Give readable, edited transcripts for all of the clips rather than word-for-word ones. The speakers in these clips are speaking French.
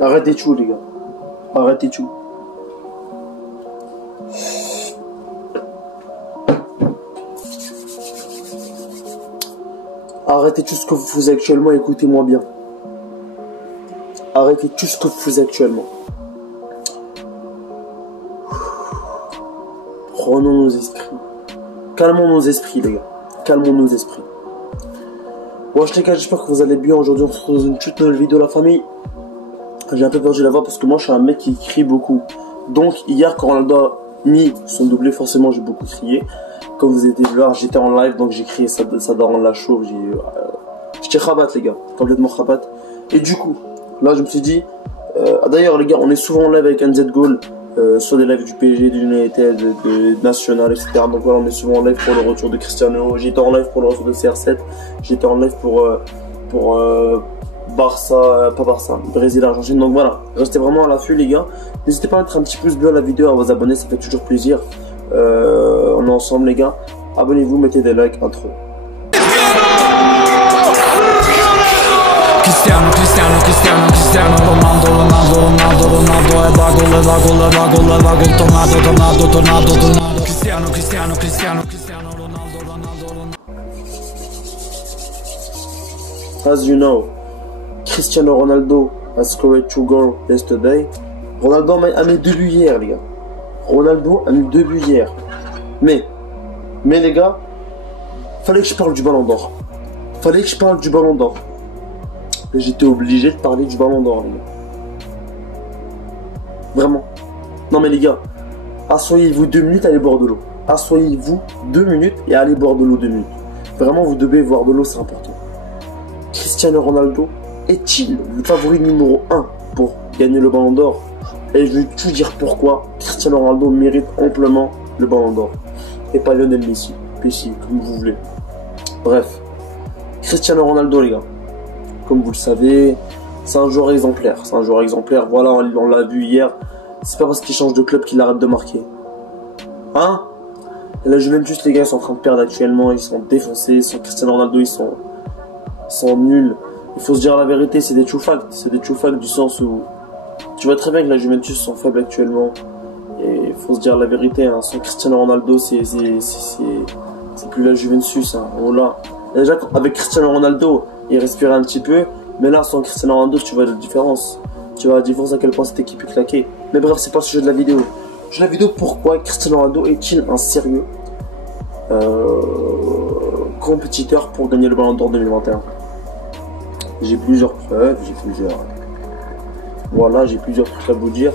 Arrêtez tout, les gars. Arrêtez tout. Arrêtez tout ce que vous faites actuellement, écoutez-moi bien. Arrêtez tout ce que vous faites actuellement. Prenons nos esprits. Calmons nos esprits, les gars. Calmons nos esprits. Wesh les gars, j'espère que vous allez bien. Aujourd'hui, on se retrouve dans une toute nouvelle vidéo, la famille. J'ai un peu perdu la voix parce que moi, je suis un mec qui crie beaucoup. Donc, hier, quand Ronaldo a mis son doublé, forcément, j'ai beaucoup crié. Comme vous avez pu voir, j'étais en live, donc j'ai crié ça doit rendre la chauve. J'étais rabat, les gars. Complètement rabat. Et du coup, là, je me suis dit... d'ailleurs, les gars, on est souvent en live avec NZ Goal. Sur des lives du PSG, du United, de National, etc. Donc voilà, on est souvent en live pour le retour de Cristiano. J'étais en live pour le retour de CR7. J'étais en live pour Barça, pas Barça, Brésil, Argentine. Donc voilà, restez vraiment à l'affût, les gars. N'hésitez pas à mettre un petit pouce bleu à la vidéo, à vous abonner, ça fait toujours plaisir. On est ensemble, les gars. Abonnez-vous, mettez des likes, intro. Cristiano Ronaldo è bagul tornado Cristiano Ronaldo. As you know, Cristiano Ronaldo has scored 2 goals yesterday. Ronaldo a mis 2 buts hier, les gars. Ronaldo a mis 2 buts hier. Mais les gars, fallait que je parle du Ballon d'Or. J'étais obligé de parler du Ballon d'Or, les gars. Vraiment. Non mais les gars, asseyez-vous 2 minutes, allez boire de l'eau. Asseyez-vous 2 minutes et allez boire de l'eau 2 minutes. Vraiment, vous devez boire de l'eau, c'est important. Cristiano Ronaldo est-il le favori numéro 1 pour gagner le Ballon d'Or? Et je vais tout dire pourquoi Cristiano Ronaldo mérite amplement le Ballon d'Or. Et pas Lionel Messi, comme vous voulez. Bref, Cristiano Ronaldo, les gars. Comme vous le savez, c'est un joueur exemplaire. Voilà, on l'a vu hier. C'est pas parce qu'il change de club qu'il arrête de marquer. Hein? Et la Juventus, les gars, ils sont en train de perdre actuellement. Ils sont défoncés. Sans Cristiano Ronaldo, ils sont nuls. Il faut se dire la vérité, c'est des true facts. C'est des true facts du sens où tu vois très bien que la Juventus sont faibles actuellement. Et il faut se dire la vérité, hein. Sans Cristiano Ronaldo, c'est plus la Juventus. Hein. Voilà. Déjà, avec Cristiano Ronaldo, il respirait un petit peu, mais là, sans Cristiano Ronaldo, tu vois la différence. Tu vois la différence à quel point cette équipe est claquée. Mais bref, c'est pas le sujet de la vidéo. Le sujet de la vidéo, pourquoi Cristiano Ronaldo est-il un sérieux compétiteur pour gagner le Ballon d'Or 2021? J'ai plusieurs preuves, j'ai plusieurs trucs à vous dire.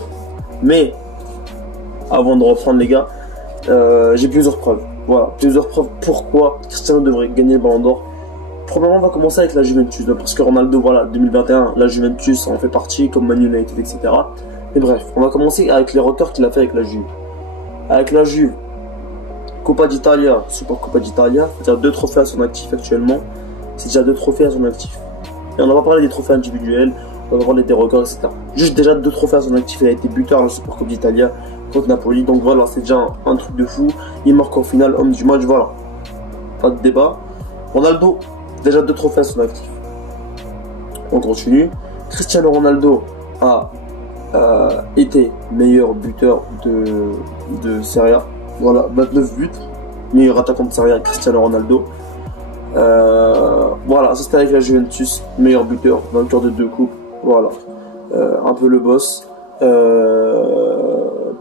Mais, avant de reprendre, les gars, j'ai plusieurs preuves. Voilà, plusieurs preuves pourquoi Cristiano devrait gagner le Ballon d'Or. Premièrement, on va commencer avec la Juventus, parce que Ronaldo, voilà, 2021, la Juventus en fait partie, comme Man United, etc. Mais bref, on va commencer avec les records qu'il a fait avec la Juve. Avec la Juve, Coppa d'Italia, Super Coppa d'Italia, c'est-à-dire 2 trophées à son actif actuellement. C'est déjà 2 trophées à son actif. Et on va pas parler des trophées individuels, on va parler des records, etc. Juste déjà 2 trophées à son actif, il a été buteur à la Super Coppa d'Italia contre Napoli. Donc voilà, c'est déjà un truc de fou. Il marque en finale, homme du match, voilà. Pas de débat. Ronaldo, déjà 2 trophées à son actif. On continue. Cristiano Ronaldo a été meilleur buteur de Serie A. Voilà, 29 buts. Meilleur attaquant de Serie A, Cristiano Ronaldo. Voilà, ça c'était avec la Juventus. Meilleur buteur, vainqueur de 2 coupes. Voilà. Un peu le boss.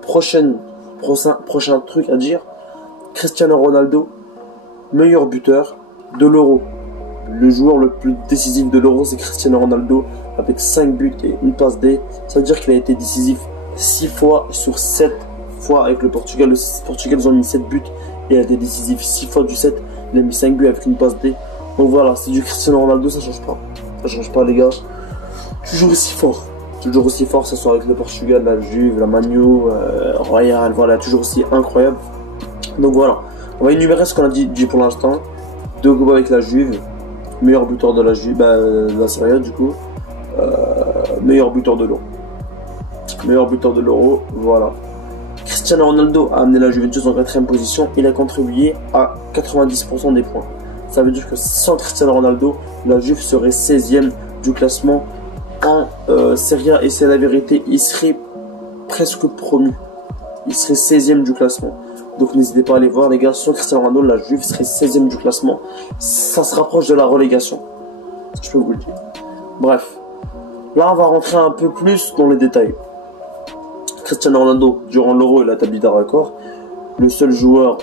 Prochain truc à dire. Cristiano Ronaldo, meilleur buteur de l'Euro. Le joueur le plus décisif de l'Euro, c'est Cristiano Ronaldo, avec 5 buts et une passe D. Ça veut dire qu'il a été décisif 6 fois sur 7 fois avec le Portugal. Le Portugal, ils ont mis 7 buts et il a été décisif 6 fois du 7. Il a mis 5 buts avec une passe D. Donc voilà, c'est du Cristiano Ronaldo, ça change pas. Ça change pas, les gars. Toujours aussi fort, que ce soit avec le Portugal, la Juve, la Manu, Royal, voilà, toujours aussi incroyable. Donc voilà, on va énumérer ce qu'on a dit pour l'instant. 2 goals avec la Juve, meilleur buteur de la Juve, de la Serie A du coup, meilleur buteur de l'Euro, voilà. Cristiano Ronaldo a amené la Juventus en 4ème position, il a contribué à 90% des points. Ça veut dire que sans Cristiano Ronaldo, la Juve serait 16ème du classement en Serie A, et c'est la vérité, il serait presque promu. Il serait 16e du classement. Donc n'hésitez pas à aller voir les gars, sans Cristiano Ronaldo, la Juve serait 16e du classement. Ça se rapproche de la relégation, je peux vous le dire. Bref, là on va rentrer un peu plus dans les détails. Cristiano Ronaldo, durant l'Euro, il a établi des records. Le seul joueur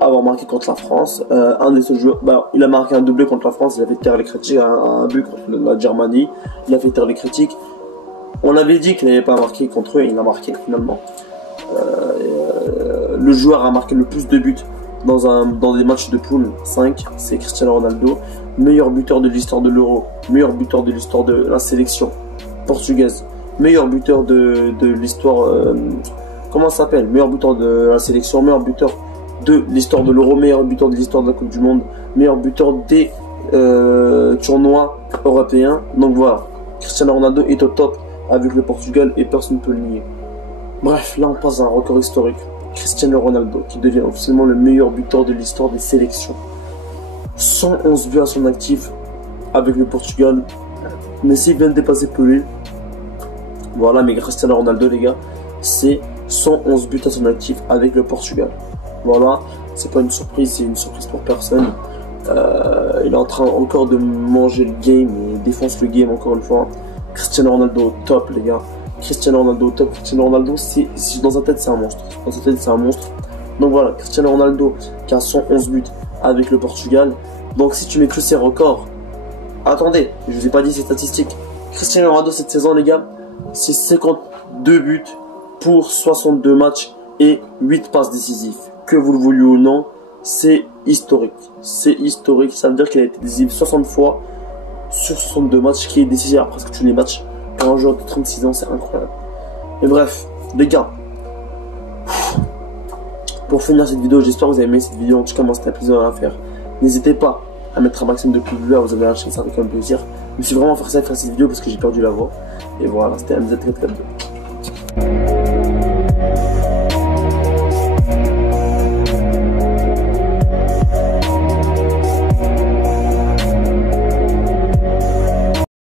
à avoir marqué contre la France, un des seuls joueurs, il a marqué un doublé contre la France, il a fait taire les critiques, un but contre la Germanie, il a fait taire les critiques. On avait dit qu'il n'avait pas marqué contre eux, il a marqué finalement. Le joueur a marqué le plus de buts dans des matchs de poule, 5, c'est Cristiano Ronaldo. Meilleur buteur de l'histoire de l'Euro, meilleur buteur de l'histoire de la sélection portugaise, meilleur buteur de l'histoire, comment ça s'appelle, meilleur buteur de la sélection, meilleur buteur de l'histoire de l'Euro, meilleur buteur de l'histoire de la Coupe du Monde, meilleur buteur des tournois européens. Donc voilà, Cristiano Ronaldo est au top avec le Portugal et personne ne peut le nier. Bref, là on passe à un record historique. Cristiano Ronaldo qui devient officiellement le meilleur buteur de l'histoire des sélections. 111 buts à son actif avec le Portugal. Messi vient de dépasser Pelé. Voilà, mais Cristiano Ronaldo les gars, c'est 111 buts à son actif avec le Portugal. Voilà, c'est pas une surprise, c'est une surprise pour personne. Il est en train encore de manger le game, il défonce le game encore une fois. Cristiano Ronaldo top les gars. Cristiano Ronaldo top. Cristiano Ronaldo, dans sa tête c'est un monstre. Dans sa tête c'est un monstre. Donc voilà, Cristiano Ronaldo qui a 111 buts avec le Portugal. Donc si tu mets tous ces records, attendez, je vous ai pas dit ces statistiques. Cristiano Ronaldo cette saison les gars, c'est 52 buts pour 62 matchs et 8 passes décisives. Que vous le vouliez ou non, c'est historique. C'est historique, ça veut dire qu'il a été décisif 60 fois sur 62 matchs, qui est décisif à presque tous les matchs. Pour un joueur de 36 ans, c'est incroyable. Et bref, les gars, pour finir cette vidéo, j'espère que vous avez aimé cette vidéo. En tout cas, moi, c'était un plaisir à la faire. N'hésitez pas à mettre un maximum de pouces bleus, à vous abonner à la chaîne, ça avec un plaisir. Je me suis vraiment forcé à faire cette vidéo parce que j'ai perdu la voix. Et voilà, c'était MZ442.